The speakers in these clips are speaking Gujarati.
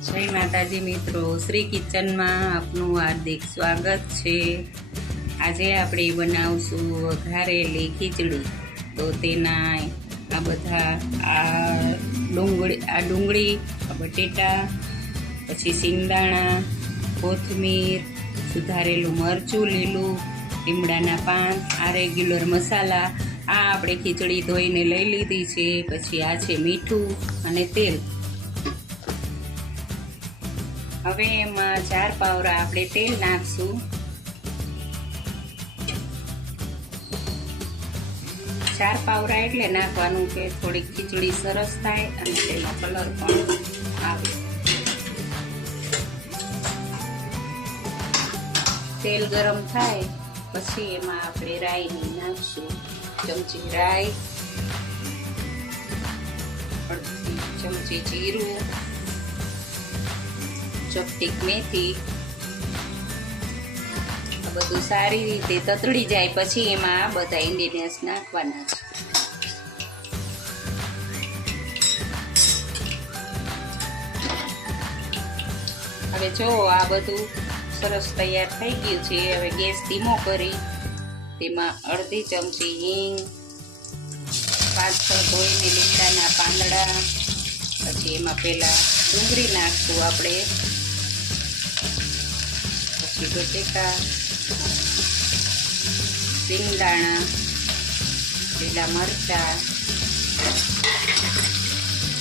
જય માતાજી મિત્રો, શ્રી કિચનમાં આપનું હાર્દિક સ્વાગત છે। આજે આપણે બનાવશું વઘારેલી ખીચડી। તો તેના આ બધા ડુંગળી, બટેટા, પછી સિંગદાણા, કોથમીર, સુધારેલું મરચું લીલું, લીમડાના પાન, આ રેગ્યુલર મસાલા, આ આપણે ખીચડી ધોઈને લઈ લીધી છે। પછી આ છે મીઠું અને તેલ। હવે એમાં 4 પાવરા આપણે તેલ નાખશું। 4 પાવરા એટલે નાખવાનું કે થોડીક ખીચડી સરસ થાય અને તેનો કલર પણ આવે। તેલ ગરમ થાય પછી એમાં આપણે રાઈ નાખશું। ચમચી રાઈ, અડધી ચમચી જીરું, ચપટીક મેથી, આ બધું સારી રીતે તતડી જાય પછી એમાં આ બધા ઇન્ગ્રેડિયન્ટ્સ નાખવાના છે। હવે જો આ બધું સરસ તૈયાર થઈ ગયું છે। હવે ગેસ ધીમો કરી તેમાં અડધી ચમચી હિંગ, 5-6 ધોઈને લીમડાના પાંદડા, પછી એમાં પહેલા ડુંગળી નાખશું આપણે, પછી બટેટા, સિંગદાણા, લીલા મરચાં,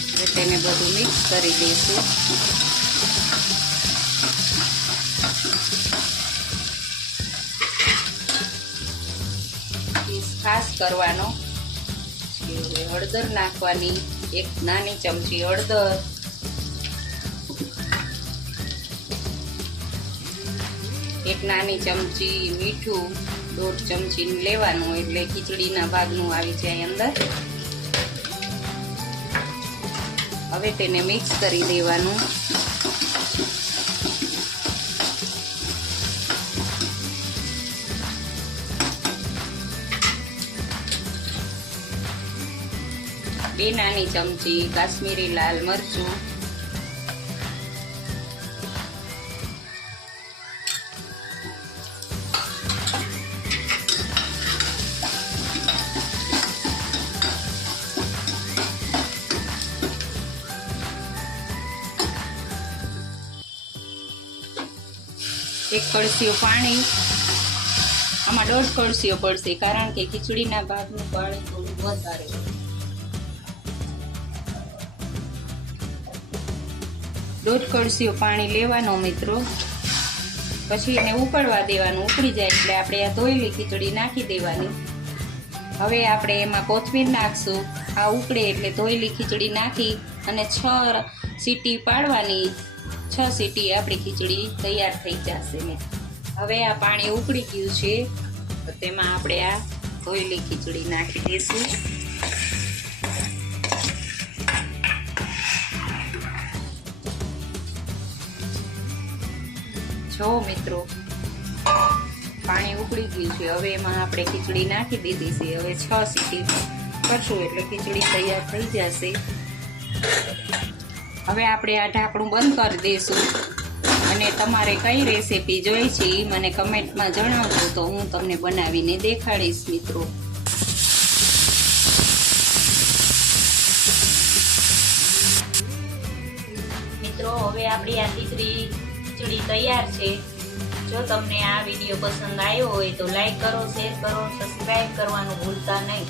હવે તેને બધું મિક્સ કરી દઈશું। ખાસ કરવાનો હવે હળદર નાખવાની, 1 નાની ચમચી હળદર, 1 નાની ચમચી મીઠું, 1.5 ચમચી લેવાનું એટલે ખીચડીના ભાગનું આવી જાય અંદર। હવે તેને મિક્સ કરી દેવાનું। બે નાની ચમચી કાશ્મીરી લાલ મરચું, એક કળશીઓ પાણી, આમાં 1.5 કળશીઓ પડશે કારણ કે ખીચડીના ભાગનું પાણી થોડું વધારે હોય। 1.5 કળશીઓ પાણી લેવાનો મિત્રો, પછી એને ઉકળવા દેવાનું। ઉકળી જાય એટલે આપણે આ ધોયેલી ખીચડી નાખી દેવાની। હવે આપણે એમાં કોથમીર નાખશું। આ ઉકળે એટલે ધોયેલી ખીચડી નાખી અને 6 સીટી પાડવાની। 6 સીટી આપણી ખીચડી તૈયાર થઈ જશે। હવે આ પાણી ઉકળી ગયું છે તો તેમાં આપણે આ ધોયેલી ખીચડી નાખી દઈશું। જો મિત્રો પાણી ઉકળી ગયું છે, હવે એમાં આપણે ખીચડી નાખી દીધી છે। હવે 6 સીટી કરશું એટલે ખીચડી તૈયાર થઈ જશે। હવે આપણે આ ઢાંકણું બંધ કરી દઈશું અને તમારે કઈ રેસીપી જોઈ છે એ મને કમેન્ટમાં જણાવજો તો હું તમને બનાવીને દેખાડીશ મિત્રો। મિત્રો હવે આપણી આ ખીચડી તૈયાર છે। જો તમને આ વિડીયો પસંદ આવ્યો હોય તો લાઈક કરો, શેર કરો, સબસ્ક્રાઈબ કરવાનું ભૂલતા નહીં।